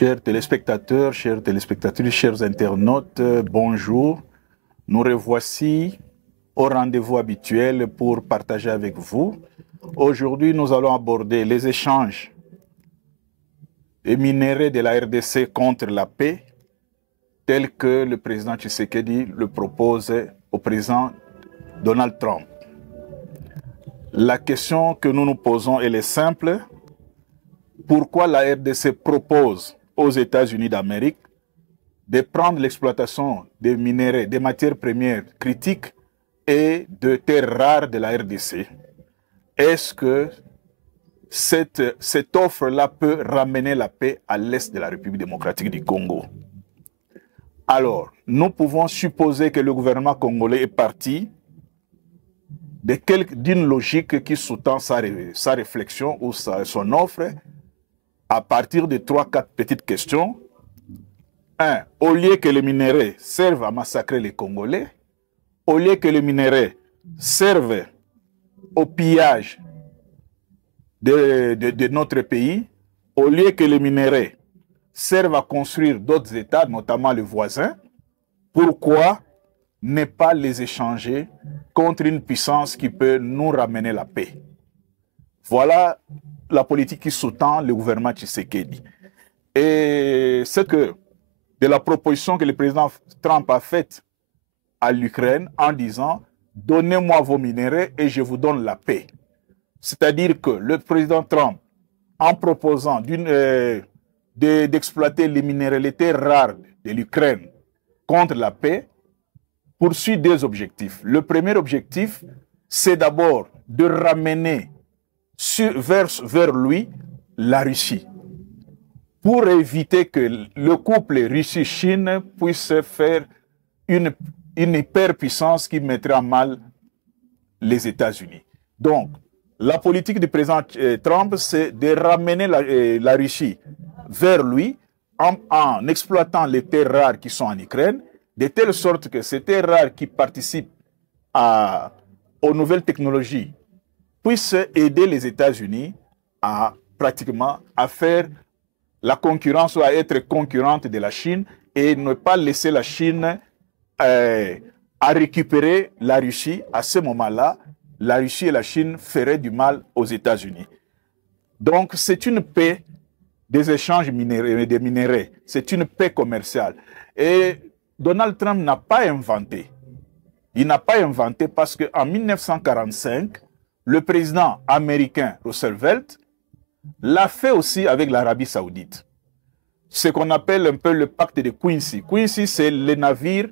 Chers téléspectateurs, chères téléspectatrices, chers internautes, bonjour. Nous revoici au rendez-vous habituel pour partager avec vous. Aujourd'hui, nous allons aborder les échanges éminérés de la RDC contre la paix, tels que le président Tshisekedi le propose au président Donald Trump. La question que nous nous posons, elle est simple. Pourquoi la RDC propose aux États-Unis d'Amérique de prendre l'exploitation des minéraux, des matières premières critiques et de terres rares de la RDC? Est-ce que cette offre-là peut ramener la paix à l'est de la République démocratique du Congo? Alors, nous pouvons supposer que le gouvernement congolais est parti d'une logique qui sous-tend sa réflexion ou son offre à partir de 3-4 petites questions. 1. Au lieu que les minéraux servent à massacrer les Congolais, au lieu que les minéraux servent au pillage de notre pays, au lieu que les minéraux servent à construire d'autres États, notamment les voisins, pourquoi ne pas les échanger contre une puissance qui peut nous ramener la paix? Voilà la politique qui sous-tend le gouvernement Tshisekedi. Et c'est que de la proposition que le président Trump a faite à l'Ukraine en disant « Donnez-moi vos minéraux et je vous donne la paix ». C'est-à-dire que le président Trump, en proposant d'exploiter les minéralités rares de l'Ukraine contre la paix, poursuit deux objectifs. Le premier objectif, c'est d'abord de ramener vers lui la Russie, pour éviter que le couple Russie-Chine puisse faire une hyperpuissance qui mettrait à mal les États-Unis. Donc, la politique du président Trump, c'est de ramener la Russie vers lui en exploitant les terres rares qui sont en Ukraine, de telle sorte que ces terres rares qui participent aux nouvelles technologies puissent aider les États-Unis à faire la concurrence ou à être concurrente de la Chine et ne pas laisser la Chine à récupérer la Russie. À ce moment-là, la Russie et la Chine feraient du mal aux États-Unis. Donc, c'est une paix des échanges des minéraux. C'est une paix commerciale. Et Donald Trump n'a pas inventé. Il n'a pas inventé parce qu'en 1945, le président américain Roosevelt l'a fait aussi avec l'Arabie Saoudite. Ce qu'on appelle un peu le pacte de Quincy. Quincy, c'est les navires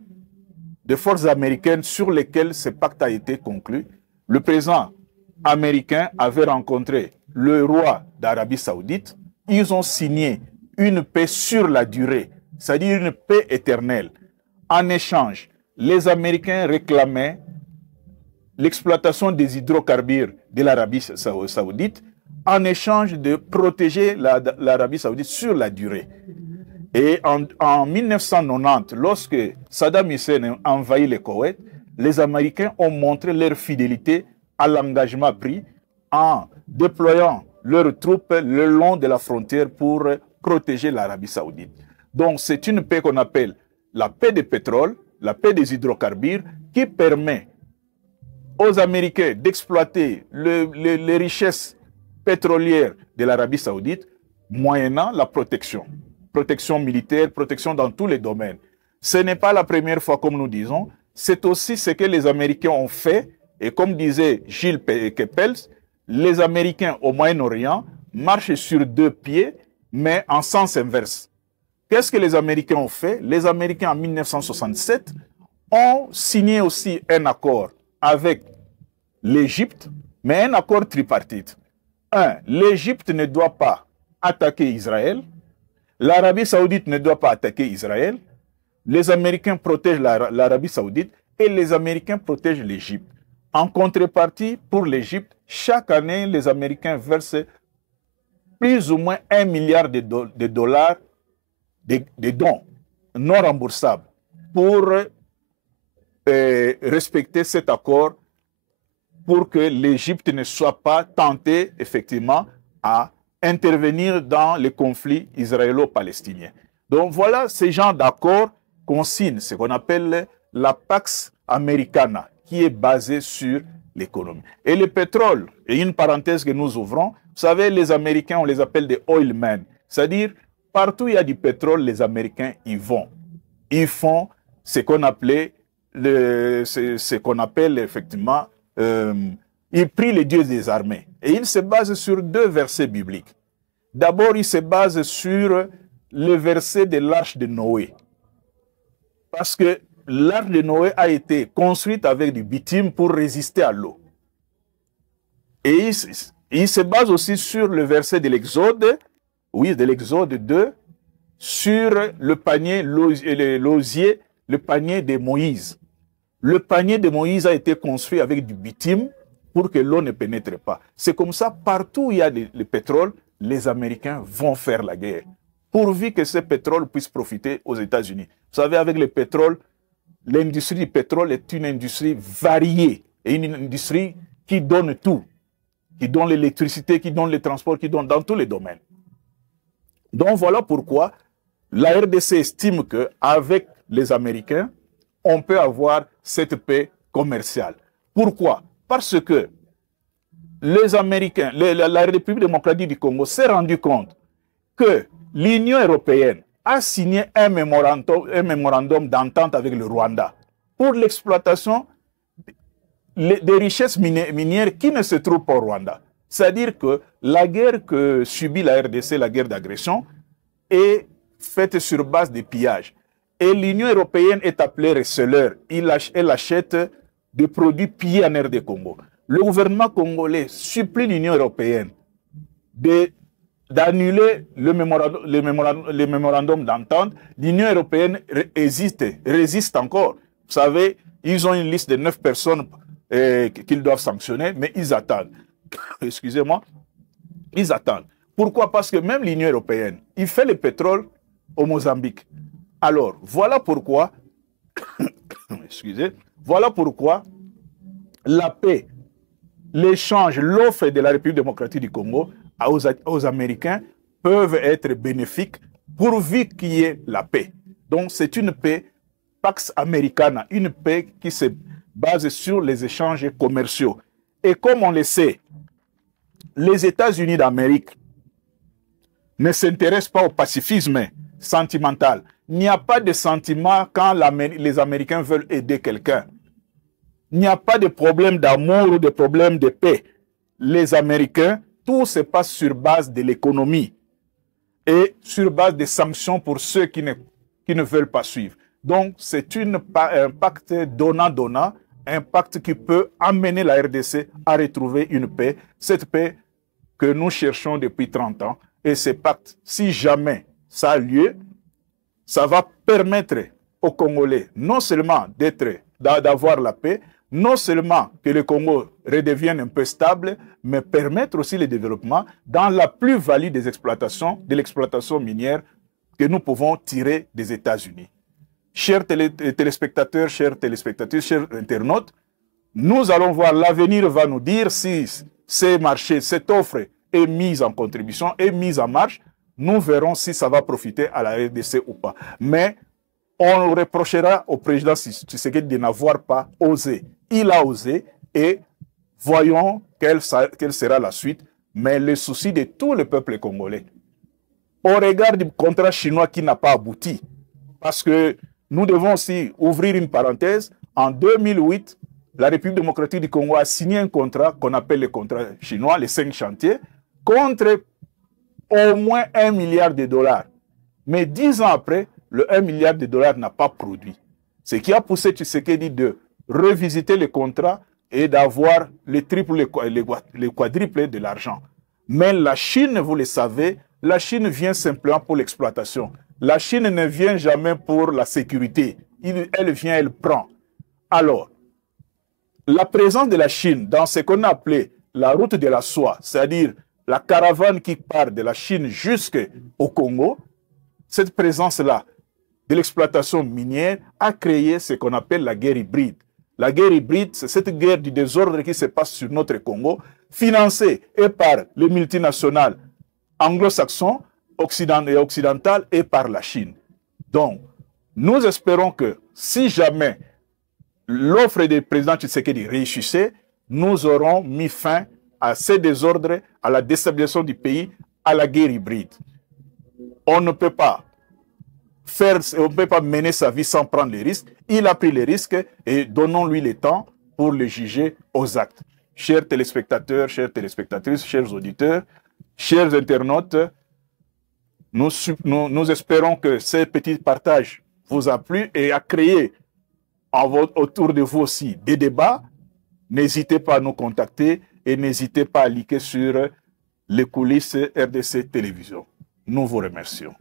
de forces américaines sur lesquels ce pacte a été conclu. Le président américain avait rencontré le roi d'Arabie Saoudite. Ils ont signé une paix sur la durée, c'est-à-dire une paix éternelle. En échange, les Américains réclamaient l'exploitation des hydrocarbures de l'Arabie Saoudite en échange de protéger l'Arabie Saoudite sur la durée. Et en 1990, lorsque Saddam Hussein a envahi le Koweït, les Américains ont montré leur fidélité à l'engagement pris en déployant leurs troupes le long de la frontière pour protéger l'Arabie Saoudite. Donc c'est une paix qu'on appelle la paix du pétrole, la paix des hydrocarbures, qui permet aux Américains d'exploiter les richesses pétrolières de l'Arabie Saoudite, moyennant la protection. Protection militaire, protection dans tous les domaines. Ce n'est pas la première fois, comme nous disons, c'est aussi ce que les Américains ont fait, et comme disait Gilles Kepels, les Américains au Moyen-Orient marchent sur deux pieds, mais en sens inverse. Qu'est-ce que les Américains ont fait? Les Américains, en 1967, ont signé aussi un accord avec l'Égypte, mais un accord tripartite. L'Égypte ne doit pas attaquer Israël, l'Arabie Saoudite ne doit pas attaquer Israël, les Américains protègent l'Arabie Saoudite et les Américains protègent l'Égypte. En contrepartie, pour l'Égypte, chaque année, les Américains versent plus ou moins 1 milliard de dollars de dons non remboursables pour respecter cet accord, pour que l'Égypte ne soit pas tentée, effectivement, à intervenir dans les conflits israélo-palestiniens. Donc voilà ces genres d'accords qu'on signe, ce qu'on appelle la Pax Americana, qui est basée sur l'économie. Et le pétrole, et une parenthèse que nous ouvrons, vous savez, les Américains, on les appelle des oil men, c'est-à-dire partout où il y a du pétrole, les Américains y vont. Ils font ce qu'on appelle effectivement, ils prient les dieux des armées. Et ils se basent sur deux versets bibliques. D'abord, ils se basent sur le verset de l'arche de Noé. Parce que l'arche de Noé a été construite avec du bitume pour résister à l'eau. Et il se base aussi sur le verset de l'Exode, oui, de l'Exode 2, sur le panier, l'osier, le panier de Moïse. Le panier de Moïse a été construit avec du bitume pour que l'eau ne pénètre pas. C'est comme ça, partout où il y a le pétrole, les Américains vont faire la guerre, pourvu que ce pétrole puisse profiter aux États-Unis. Vous savez, avec le pétrole, l'industrie du pétrole est une industrie variée et une industrie qui donne tout, qui donne l'électricité, qui donne le transport, qui donne dans tous les domaines. Donc voilà pourquoi la RDC estime qu'avec les Américains, on peut avoir cette paix commerciale. Pourquoi? Parce que les Américains, la République démocratique du Congo s'est rendu compte que l'Union européenne a signé un mémorandum d'entente avec le Rwanda pour l'exploitation des richesses minières qui ne se trouvent pas au Rwanda. C'est-à-dire que la guerre que subit la RDC, la guerre d'agression, est faite sur base de pillages. Et l'Union européenne est appelée receleur. Elle achète des produits pillés en RD Congo. Le gouvernement congolais supplie l'Union européenne d'annuler le mémorandum d'entente. L'Union européenne résiste encore. Vous savez, ils ont une liste de 9 personnes qu'ils doivent sanctionner, mais ils attendent. Excusez-moi, ils attendent. Pourquoi? Parce que même l'Union européenne, il fait le pétrole au Mozambique. Alors, voilà pourquoi, voilà pourquoi la paix, l'échange, l'offre de la République démocratique du Congo aux Américains peuvent être bénéfiques pourvu qu'il y ait la paix. Donc, c'est une paix Pax Americana, une paix qui se base sur les échanges commerciaux. Et comme on le sait, les États-Unis d'Amérique ne s'intéressent pas au pacifisme sentimental. Il n'y a pas de sentiment quand les Américains veulent aider quelqu'un. Il n'y a pas de problème d'amour ou de problème de paix. Les Américains, tout se passe sur base de l'économie et sur base des sanctions pour ceux qui ne veulent pas suivre. Donc, c'est un pacte donnant-donnant, un pacte qui peut amener la RDC à retrouver une paix, cette paix que nous cherchons depuis 30 ans. Et ce pacte, si jamais ça a lieu, ça va permettre aux Congolais non seulement d'avoir la paix, non seulement que le Congo redevienne un peu stable, mais permettre aussi le développement dans la plus-value des exploitations, de l'exploitation minière que nous pouvons tirer des États-Unis. Chers téléspectateurs, chers internautes, nous allons voir, l'avenir va nous dire si ces marchés, cette offre est mise en contribution, est mise en marche. Nous verrons si ça va profiter à la RDC ou pas. Mais on reprochera au président Tshisekedi de n'avoir pas osé. Il a osé et voyons quelle sera la suite. Mais le souci de tout le peuple congolais, au regard du contrat chinois qui n'a pas abouti, parce que nous devons aussi ouvrir une parenthèse. En 2008, la République démocratique du Congo a signé un contrat qu'on appelle le contrat chinois, les 5 chantiers, contre au moins 1 milliard de dollars. Mais 10 ans après, le 1 milliard de dollars n'a pas produit. Ce qui a poussé Tshisekedi de revisiter le contrat et d'avoir le triple, le quadruple de l'argent. Mais la Chine, vous le savez, la Chine vient simplement pour l'exploitation. La Chine ne vient jamais pour la sécurité. Elle vient, elle prend. Alors, la présence de la Chine dans ce qu'on a appelé la route de la soie, c'est-à-dire la caravane qui part de la Chine jusqu'au Congo, cette présence-là de l'exploitation minière a créé ce qu'on appelle la guerre hybride. La guerre hybride, c'est cette guerre du désordre qui se passe sur notre Congo, financée et par les multinationales anglo-saxon et occidental et par la Chine. Donc, nous espérons que si jamais l'offre du président Tshisekedi réussissait, nous aurons mis fin à ces désordres, à la déstabilisation du pays, à la guerre hybride. On ne peut pas mener sa vie sans prendre les risques. Il a pris les risques et donnons-lui le temps pour le juger aux actes. Chers téléspectateurs, chères téléspectatrices, chers auditeurs, chers internautes, nous espérons que ce petit partage vous a plu et a créé autour de vous aussi des débats. N'hésitez pas à nous contacter et n'hésitez pas à liker sur les coulisses RDC Télévision. Nous vous remercions.